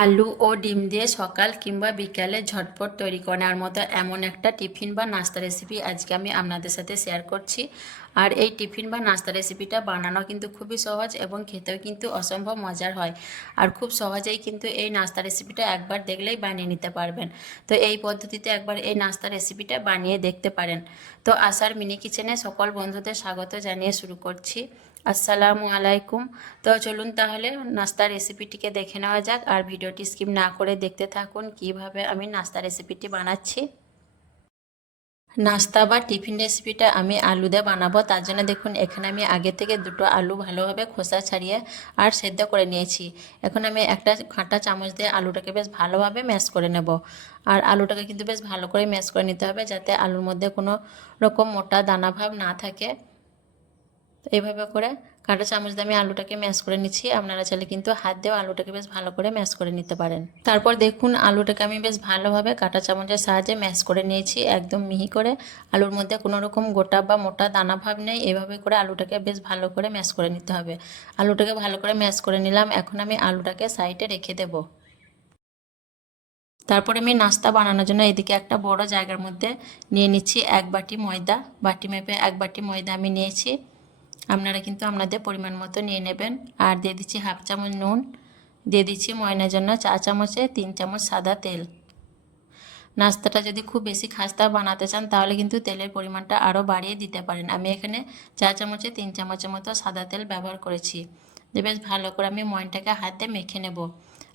আলু ও ডিম দিয়ে সকাল কিংবা বিকালে ঝটপট তৈরি করার মতো এমন একটা টিফিন বা নাস্তা রেসিপি আজকে আমি আপনাদের সাথে শেয়ার করছি। আর এই টিফিন বা নাস্তা রেসিপিটা বানানো কিন্তু খুবই সহজ এবং খেতেও কিন্তু অসম্ভব মজার হয়। আর খুব সহজেই কিন্তু এই নাস্তা রেসিপিটা একবার দেখলেই বানিয়ে নিতে পারবেন। তো এই পদ্ধতিতে একবার এই নাস্তা রেসিপিটা বানিয়ে দেখতে পারেন। তো আশার মিনি কিচেনে সকল বন্ধুদের স্বাগত জানিয়ে শুরু করছি। আসসালামু আলাইকুম। তো চলুন তাহলে নাস্তা রেসিপিটিকে দেখে নেওয়া যাক, আর ভিডিওটি স্কিপ না করে দেখতে থাকুন কিভাবে আমি নাস্তা রেসিপিটি বানাচ্ছি। নাস্তা বা টিফিন রেসিপিটা আমি আলু দিয়ে বানাবো, তার জন্য দেখুন এখানে আমি আগে থেকে দুটো আলু ভালোভাবে খোসা ছাড়িয়ে আর সেদ্ধ করে নিয়েছি। এখন আমি একটা কাঁটা চামচ দিয়ে আলুটাকে বেশ ভালোভাবে ম্যাশ করে নেব। আর আলুটাকে কিন্তু বেশ ভালো করে ম্যাশ করে নিতে হবে, যাতে আলুর মধ্যে কোনো রকম মোটা দানা ভাব না থাকে। তো এইভাবে করে কাঁটা চামচ দিয়ে আমি আলুটাকে ম্যাশ করে নিচ্ছি। আপনারা চাইলে কিন্তু হাত দিয়েও আলুটাকে বেশ ভালো করে ম্যাশ করে নিতে পারেন। তারপর দেখুন আলুটাকে আমি বেশ ভালোভাবে কাঁটা চামচের সাহায্যে ম্যাশ করে নিয়েছি, একদম মিহি করে। আলুর মধ্যে কোনো রকম গোটা বা মোটা দানা ভাব নেই। এভাবে করে আলুটাকে বেশ ভালো করে ম্যাশ করে নিতে হবে। আলুটাকে ভালো করে ম্যাশ করে নিলাম। এখন আমি আলুটাকে সাইডে রেখে দেব। তারপরে আমি নাস্তা বানানোর জন্য এদিকে একটা বড় জায়গার মধ্যে নিয়ে নিচ্ছি এক বাটি ময়দা। বাটি মেপে এক বাটি ময়দা আমি নিয়েছি। আপনারা কিন্তু আপনাদের পরিমাণ মতো নিয়ে নেবেন। আর দিয়ে দিচ্ছি হাফ চামচ নুন, দিয়ে দিচ্ছি ময়নের জন্য চা চামচে 3 চামচ সাদা তেল। নাস্তাটা যদি খুব বেশি খাস্তা বানাতে চান তাহলে কিন্তু তেলের পরিমাণটা আরও বাড়িয়ে দিতে পারেন। আমি এখানে চা চামচে 3 চামচের মতো সাদা তেল ব্যবহার করেছি। বেশ ভালো করে আমি ময়নটাকে হাতে মেখে নেব।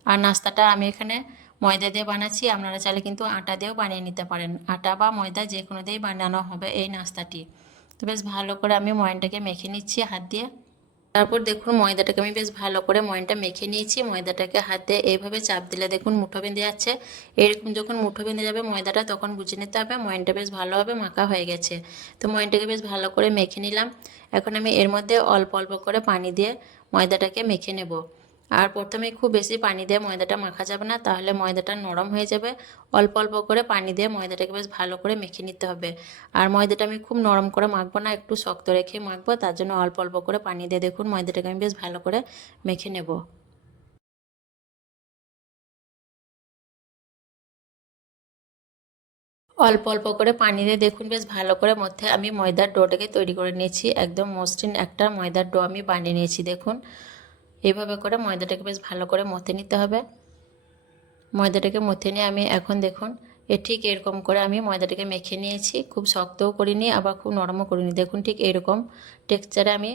আর নাস্তাটা আমি এখানে ময়দা দিয়ে বানাচ্ছি, আপনারা চাইলে কিন্তু আটা দিয়েও বানিয়ে নিতে পারেন। আটা বা ময়দা যে কোনো দিয়েই বানানো হবে এই নাস্তাটি। তো বেশ ভালো করে আমি ময়নটাকে মেখে নিচ্ছি হাত দিয়ে। তারপর দেখুন ময়দাটাকে আমি বেশ ভালো করে ময়নটা মেখে নিয়েছি। ময়দাটাকে হাতে এইভাবে চাপ দিলে দেখুন মুঠো বেঁধে যাচ্ছে। এরকম যখন মুঠো বেঁধে যাবে ময়দাটা, তখন বুঝে নিতে হবে ময়নটা বেশ ভালোভাবে মাখা হয়ে গেছে। তো ময়নটাকে বেশ ভালো করে মেখে নিলাম। এখন আমি এর মধ্যে অল্প অল্প করে পানি দিয়ে ময়দাটাকে মেখে নেব। আর প্রথমে খুব বেশি পানি দিয়ে ময়দাটা মাখা যাবে না, তাহলে ময়দাটা নরম হয়ে যাবে। অল্প অল্প করে পানি দিয়ে ময়দাটাকে বেশ ভালো করে মেখে নিতে হবে। আর ময়দাটা আমি খুব নরম করে মাখবো না, একটু শক্ত রেখে মাখবো, তার জন্য অল্প অল্প করে পানি দিয়ে দেখুন ময়দাটাকে আমি বেশ ভালো করে মেখে নেব। অল্প অল্প করে পানি দিয়ে দেখুন বেশ ভালো করে মধ্যে আমি ময়দার ডোটাকে তৈরি করে নিয়েছি। একদম মসৃণ একটা ময়দার ডো আমি বানিয়ে নিয়েছি। দেখুন এইভাবে করে ময়দাটাকে বেশ ভালো করে মথে নিতে হবে। ময়দাটাকে মথে নিয়ে আমি এখন দেখুন ঠিক এরকম করে আমি ময়দাটাকে মেখে নিয়েছি। খুব শক্তও করিনি আবার খুব নরমও করিনি। দেখুন ঠিক এরকম টেক্সচারে আমি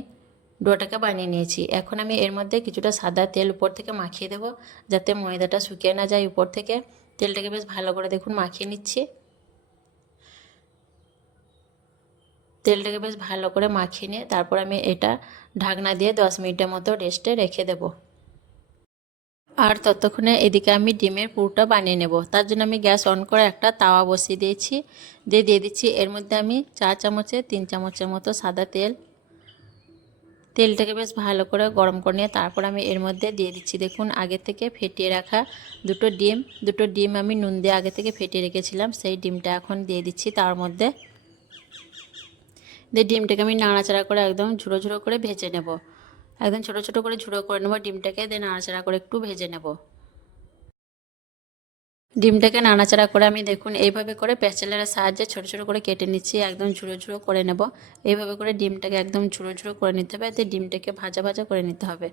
ডোটাকে বানিয়ে নিয়েছি। এখন আমি এর মধ্যে কিছুটা সাদা তেল উপর থেকে মাখিয়ে দেবো, যাতে ময়দাটা শুকিয়ে না যায় উপর থেকে। তেলটাকে বেশ ভালো করে দেখুন মাখিয়ে নিচ্ছি। তেলটাকে বেশ ভালো করে মাখিয়ে নিয়ে তারপর আমি এটা ঢাকনা দিয়ে 10 মিনিটের মতো রেস্টে রেখে দেবো। আর ততক্ষণে এদিকে আমি ডিমের পুরটা বানিয়ে নেব। তার জন্য আমি গ্যাস অন করে একটা তাওয়া বসিয়ে দিয়েছি। দিয়ে দিচ্ছি এর মধ্যে আমি 4 চামচে 3 চামচের মতো সাদা তেল। তেলটাকে বেশ ভালো করে গরম করে নিয়ে তারপর আমি এর মধ্যে দিয়ে দিচ্ছি দেখুন আগে থেকে ফেটিয়ে রাখা দুটো ডিম আমি নুন দিয়ে আগে থেকে ফেটিয়ে রেখেছিলাম। সেই ডিমটা এখন দিয়ে দিচ্ছি তার মধ্যে। দিয়ে ডিমটাকে আমি নাড়াচাড়া করে একদম ঝুড়ো ঝুড়ো করে ভেজে নেব। একদম ছোটো ছোটো করে ঝুড়ো করে নেব ডিমটাকে, দিয়ে নাড়াচাড়া করে একটু ভেজে নেব। ডিমটাকে নাড়াচাড়া করে আমি দেখুন এইভাবে করে প্যাচেলারের সাহায্যে ছোটো ছোটো করে কেটে নিচ্ছি, একদম ঝুড়ো ঝুড়ো করে নেব। এইভাবে করে ডিমটাকে একদম ঝুড়ো ঝুড়ো করে নিতে হবে, এতে ডিমটাকে ভাজা ভাজা করে নিতে হবে।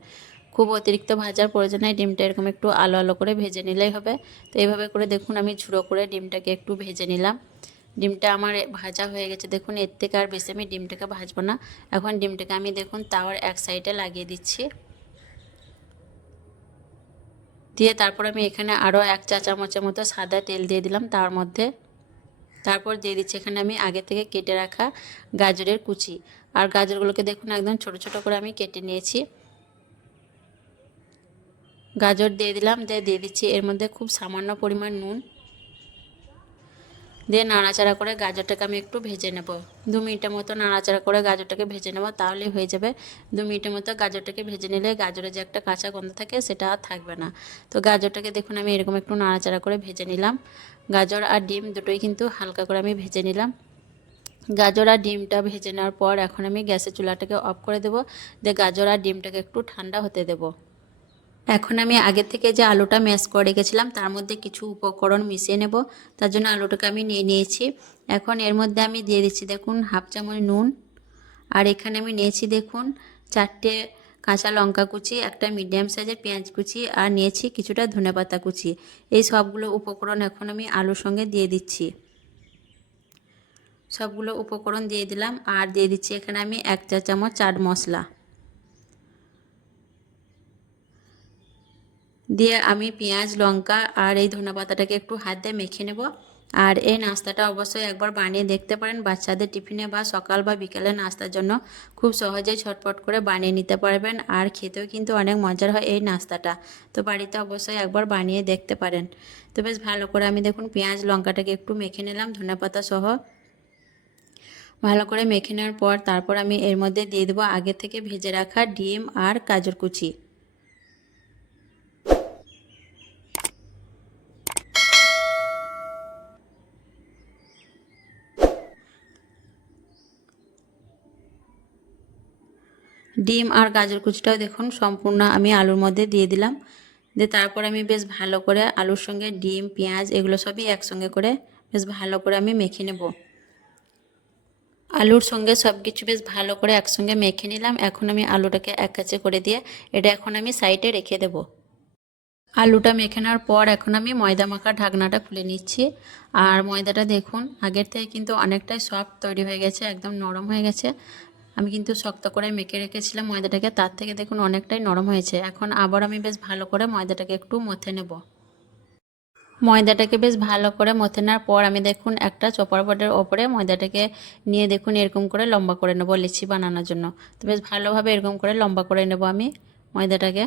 খুব অতিরিক্ত ভাজার প্রয়োজন নেই, ডিমটা এরকম একটু আলো আলো করে ভেজে নিলেই হবে। তো এইভাবে করে দেখুন আমি ঝুড়ো করে ডিমটাকে একটু ভেজে নিলাম। ডিমটা আমার ভাজা হয়ে গেছে দেখুন। এর থেকে আর বেশি আমি ডিমটাকে ভাজবো না। এখন ডিমটাকে আমি দেখুন তাওয়ার এক সাইডে লাগিয়ে দিচ্ছি। দিয়ে তারপর আমি এখানে আরও 1 চা চামচের মতো সাদা তেল দিয়ে দিলাম তার মধ্যে। তারপর দিয়ে দিচ্ছি এখানে আমি আগে থেকে কেটে রাখা গাজরের কুচি। আর গাজরগুলোকে দেখুন একদম ছোট ছোট করে আমি কেটে নিয়েছি। গাজর দিয়ে দিলাম, দিয়ে দিচ্ছি এর মধ্যে খুব সামান্য পরিমাণ নুন। দিয়ে নাড়াচাড়া করে গাজরটাকে আমি একটু ভেজে নেব। 2 মিনিটের মতো নাড়াচাড়া করে গাজরটাকে ভেজে নেব, তাহলেই হয়ে যাবে। 2 মিনিটের মতো গাজরটাকে ভেজে নিলে গাজরের যে একটা কাঁচা গন্ধ থাকে সেটা আর থাকবে না। তো গাজরটাকে দেখুন আমি এরকম একটু নাড়াচাড়া করে ভেজে নিলাম। গাজর আর ডিম দুটোই কিন্তু হালকা করে আমি ভেজে নিলাম। গাজর আর ডিমটা ভেজে নেওয়ার পর এখন আমি গ্যাসের চুলাটাকে অফ করে দেবো। দিয়ে গাজর আর ডিমটাকে একটু ঠান্ডা হতে দেবো। এখন আমি আগে থেকে যে আলুটা ম্যাশ করে রেখেছিলাম তার মধ্যে কিছু উপকরণ মিশিয়ে নেব। তার জন্য আলুটাকে আমি নিয়ে নিয়েছি। এখন এর মধ্যে আমি দিয়ে দিচ্ছি দেখুন হাফ চামচ নুন। আর এখানে আমি নিয়েছি দেখুন 4টে কাঁচা লঙ্কা কুচি, একটা মিডিয়াম সাইজের পেঁয়াজ কুচি, আর নিয়েছি কিছুটা ধনেপাতা কুচি। এই সবগুলো উপকরণ এখন আমি আলুর সঙ্গে দিয়ে দিচ্ছি। সবগুলো উপকরণ দিয়ে দিলাম আর দিয়ে দিচ্ছি এখানে আমি 1 চা চামচ চাট মশলা দিয়ে আমি পেঁয়াজ লঙ্কা আর এই ধনেপাতাটাকে একটু হাত দিয়ে মেখে নেব। আর এই নাস্তাটা অবশ্যই একবার বানিয়ে দেখতে পারেন, বাচ্চাদের টিফিনে বা সকাল বা বিকেলে নাস্তার জন্য খুব সহজেই ঝটপট করে বানিয়ে নিতে পারবেন। আর খেতেও কিন্তু অনেক মজার হয় এই নাস্তাটা। তো বাড়িতে অবশ্যই একবার বানিয়ে দেখতে পারেন। তো বেশ ভালো করে আমি দেখুন পেঁয়াজ লঙ্কাটাকে একটু মেখে নিলাম ধনেপাতা সহ। ভালো করে মেখে নেওয়ার পর তারপর আমি এর মধ্যে দিয়ে দেবো আগে থেকে ভেজে রাখা ডিম আর গাজর কুচি। ডিম আর গাজর কুচিটাও দেখুন সম্পূর্ণ আমি আলুর মধ্যে দিয়ে দিলাম। দিয়ে তারপর আমি বেশ ভালো করে আলুর সঙ্গে ডিম পেঁয়াজ এগুলো সবই একসঙ্গে করে বেশ ভালো করে আমি মেখে নেব। আলুর সঙ্গে সব কিছু বেশ ভালো করে একসঙ্গে মেখে নিলাম। এখন আমি আলুটাকে এক কাছে করে দিয়ে এটা এখন আমি সাইডে রেখে দেব। আলুটা মেখে নেওয়ার পর এখন আমি ময়দা মাখার ঢাকনাটা খুলে নিচ্ছি। আর ময়দাটা দেখুন আগের থেকে কিন্তু অনেকটাই সফট তৈরি হয়ে গেছে, একদম নরম হয়ে গেছে। আমি কিন্তু শক্ত করে মেখে রেখেছিলাম ময়দাটাকে, তার থেকে দেখুন অনেকটাই নরম হয়েছে। এখন আবার আমি বেশ ভালো করে ময়দাটাকে একটু মথে নেব। ময়দাটাকে বেশ ভালো করে মথে নেওয়ার পর আমি দেখুন একটা চপার বোর্ডের ওপরে ময়দাটাকে নিয়ে দেখুন এরকম করে লম্বা করে নেব লিচি বানানোর জন্য। তো বেশ ভালোভাবে এরকম করে লম্বা করে নেব আমি ময়দাটাকে।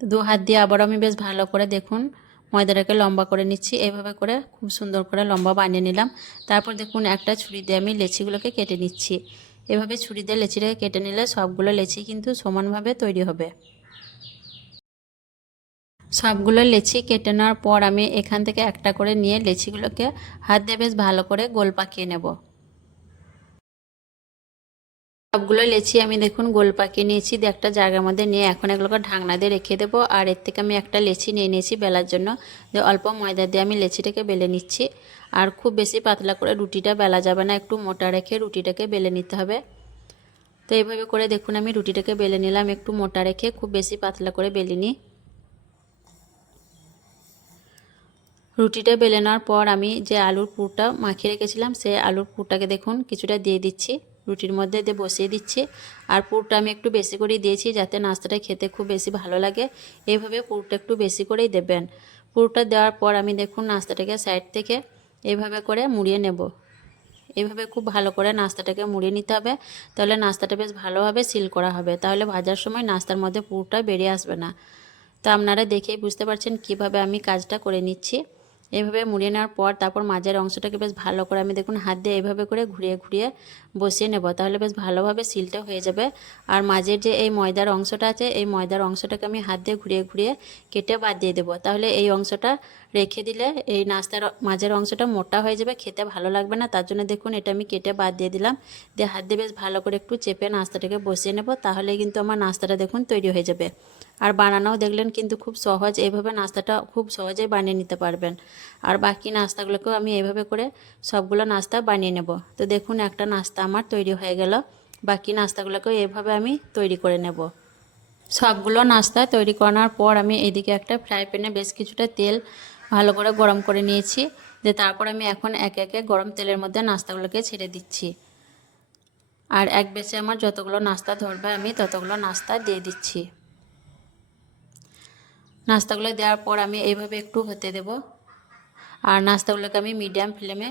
তো দু হাত দিয়ে আবার আমি বেশ ভালো করে দেখুন ময়দাটাকে লম্বা করে নিচ্ছি। এইভাবে করে খুব সুন্দর করে লম্বা বানিয়ে নিলাম। তারপর দেখুন একটা ছুরি দিয়ে আমি লেচিগুলোকে কেটে নিচ্ছি। এভাবে ছুরি দিয়ে লেচিটাকে কেটে নিলে সবগুলো লেচি কিন্তু সমানভাবে তৈরি হবে। সবগুলো লেচি কেটে নেওয়ার পর আমি এখান থেকে একটা করে নিয়ে লেচিগুলোকে হাত দিয়ে বেশ ভালো করে গোল পাকিয়ে নেব। সবগুলো লেচি আমি দেখুন গোল পাকিয়ে নিয়েছি, দিয়ে একটা জায়গার মধ্যে নিয়ে এখন এগুলোকে ঢাকনা দিয়ে রেখে দেবো। আর এর থেকে আমি একটা লেচি নিয়ে নিয়েছি বেলার জন্য, দিয়ে অল্প ময়দা দিয়ে আমি লেচিটাকে বেলে নিচ্ছি। আর খুব বেশি পাতলা করে রুটিটা বেলা যাবে না, একটু মোটা রেখে রুটিটাকে বেলে নিতে হবে। তো এইভাবে করে দেখুন আমি রুটিটাকে বেলে নিলাম একটু মোটা রেখে, খুব বেশি পাতলা করে বেলিনি। রুটিটা বেলে নেওয়ার পর আমি যে আলুর পুরটা মাখিয়ে রেখেছিলাম সেই আলুর পুরটাকে দেখুন কিছুটা দিয়ে দিচ্ছি, রুটির মধ্যে দিয়ে বসিয়ে দিচ্ছি। আর পুরটা আমি একটু বেশি করেই দিয়েছি যাতে নাস্তাটা খেতে খুব বেশি ভালো লাগে। এইভাবে পুরটা একটু বেশি করেই দেবেন। পুরটা দেওয়ার পর আমি দেখুন নাস্তাটাকে সাইড থেকে এইভাবে করে মুড়িয়ে নেব। এইভাবে খুব ভালো করে নাস্তাটাকে মুড়িয়ে নিতে হবে, তাহলে নাস্তাটা বেশ ভালোভাবে সিল করা হবে, তাহলে ভাজার সময় নাস্তার মধ্যে পুরটা বেরিয়ে আসবে না। তো আপনারা দেখেই বুঝতে পারছেন কিভাবে আমি কাজটা করে নিচ্ছি। এইভাবে মুড়িয়ে নেওয়ার পর তারপর মাঝের অংশটাকে বেশ ভালো করে আমি দেখুন হাত দিয়ে এইভাবে করে ঘুরিয়ে ঘুরিয়ে বসিয়ে নেব, তাহলে বেশ ভালোভাবে সিলটা হয়ে যাবে। আর মাঝের যে এই ময়দার অংশটা আছে এই ময়দার অংশটাকে আমি হাত দিয়ে ঘুরিয়ে ঘুরিয়ে কেটে বাদ দিয়ে দেবো, তাহলে এই অংশটা রেখে দিলে এই নাস্তার মাঝের অংশটা মোটা হয়ে যাবে, খেতে ভালো লাগবে না। তার জন্য দেখুন এটা আমি কেটে বাদ দিয়ে দিলাম, দিয়ে হাত দিয়ে বেশ ভালো করে একটু চেপে নাস্তাটাকে বসিয়ে নেব, তাহলে কিন্তু আমার নাস্তাটা দেখুন তৈরি হয়ে যাবে। আর বানানোও দেখলেন কিন্তু খুব সহজ, এইভাবে নাস্তাটা খুব সহজেই বানিয়ে নিতে পারবেন। আর বাকি নাস্তাগুলোকেও আমি এইভাবে করে সবগুলো নাস্তা বানিয়ে নেব। তো দেখুন একটা নাস্তা আমার তৈরি হয়ে গেল, বাকি নাস্তাগুলোকেও এইভাবে আমি তৈরি করে নেব। সবগুলো নাস্তা তৈরি করার পর আমি এদিকে একটা ফ্রাই প্যানে বেশ কিছুটা তেল ভালো করে গরম করে নিয়েছি, যে তারপর আমি এখন একে একে গরম তেলের মধ্যে নাস্তাগুলোকে ছেড়ে দিচ্ছি। আর এক বেশে আমার যতগুলো নাস্তা ধরবে আমি ততগুলো নাস্তা দিয়ে দিচ্ছি। নাস্তাগুলো দেওয়ার পর আমি এইভাবে একটু হতে দেব। আর নাস্তাগুলোকে আমি মিডিয়াম ফ্লেমে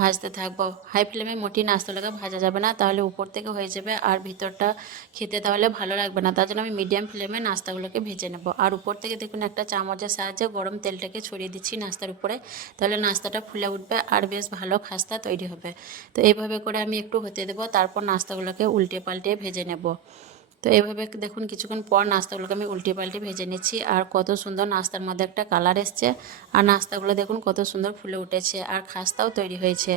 ভাজতে থাকবো, হাই ফ্লেমে মোটি নাস্তাগুলোকে ভাজা যাবে না, তাহলে উপর থেকে হয়ে যাবে আর ভিতরটা খেতে তাহলে ভালো লাগবে না। তার জন্য আমি মিডিয়াম ফ্লেমে নাস্তাগুলোকে ভেজে নেব। আর উপর থেকে দেখুন একটা চামচের সাহায্যে গরম তেলটাকে ছড়িয়ে দিচ্ছি নাস্তার উপরে, তাহলে নাস্তাটা ফুলে উঠবে আর বেশ ভালো খাস্তা তৈরি হবে। তো এইভাবে করে আমি একটু হতে দেবো, তারপর নাস্তাগুলোকে উল্টে পাল্টে ভেজে নেব। তো এইভাবে দেখুন কিছুক্ষণ পর নাস্তাগুলোকে আমি উল্টে পাল্টে ভেজে নিচ্ছি, আর কত সুন্দর নাস্তার মধ্যে একটা কালার এসছে। আর নাস্তাগুলো দেখুন কত সুন্দর ফুলে উঠেছে আর খাস্তাও তৈরি হয়েছে।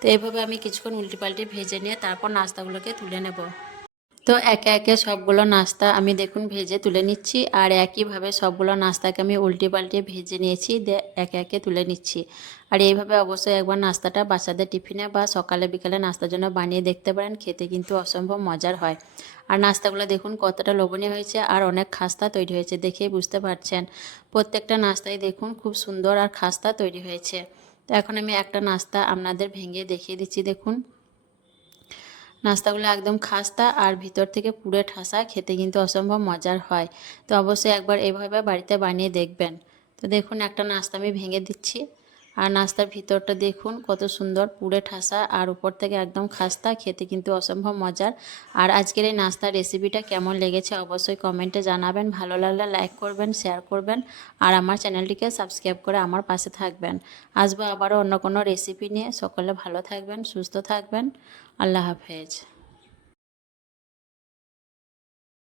তো এইভাবে আমি কিছুক্ষণ উল্টে পাল্টে ভেজে নিয়ে তারপর নাস্তাগুলোকে তুলে নেব। তো একে একে সবগুলো নাস্তা আমি দেখুন ভেজে তুলে নিচ্ছি, আর একইভাবে সবগুলো নাস্তাকে আমি উল্টে পাল্টে ভেজে নিয়েছি, একে একে তুলে নিচ্ছি। আর এইভাবে অবশ্যই একবার নাস্তাটা বাচ্চাদের টিফিনে বা সকালে বিকালে নাস্তার জন্য বানিয়ে দেখতে পারেন, খেতে কিন্তু অসম্ভব মজার হয়। আর নাস্তাগুলো দেখুন কতটা লোভনীয় হয়েছে আর অনেক খাস্তা তৈরি হয়েছে, দেখেই বুঝতে পারছেন। প্রত্যেকটা নাস্তাই দেখুন খুব সুন্দর আর খাস্তা তৈরি হয়েছে। তো এখন আমি একটা নাস্তা আপনাদের ভেঙে দেখিয়ে দিচ্ছি। দেখুন নাস্তাগুলো একদম খাস্তা আর ভিতর থেকে পুরে ঠাসা, খেতে কিন্তু অসম্ভব মজার হয়। তো অবশ্যই একবার এভাবে বাড়িতে বানিয়ে দেখবেন। তো দেখুন একটা নাস্তা আমি ভেঙে দিচ্ছি, আর নাস্তার ভিতরটা দেখুন কত সুন্দর পুরে ঠাসা আর উপর থেকে একদম খাস্তা, খেতে কিন্তু অসম্ভব মজার। আর আজকের এই নাস্তার রেসিপিটা কেমন লেগেছে অবশ্যই কমেন্টে জানাবেন। ভালো লাগলে লাইক করবেন, শেয়ার করবেন, আর আমার চ্যানেলটিকে সাবস্ক্রাইব করে আমার পাশে থাকবেন। আসবো আবারও অন্য কোনো রেসিপি নিয়ে। সকলে ভালো থাকবেন, সুস্থ থাকবেন। আল্লাহ হাফেজ।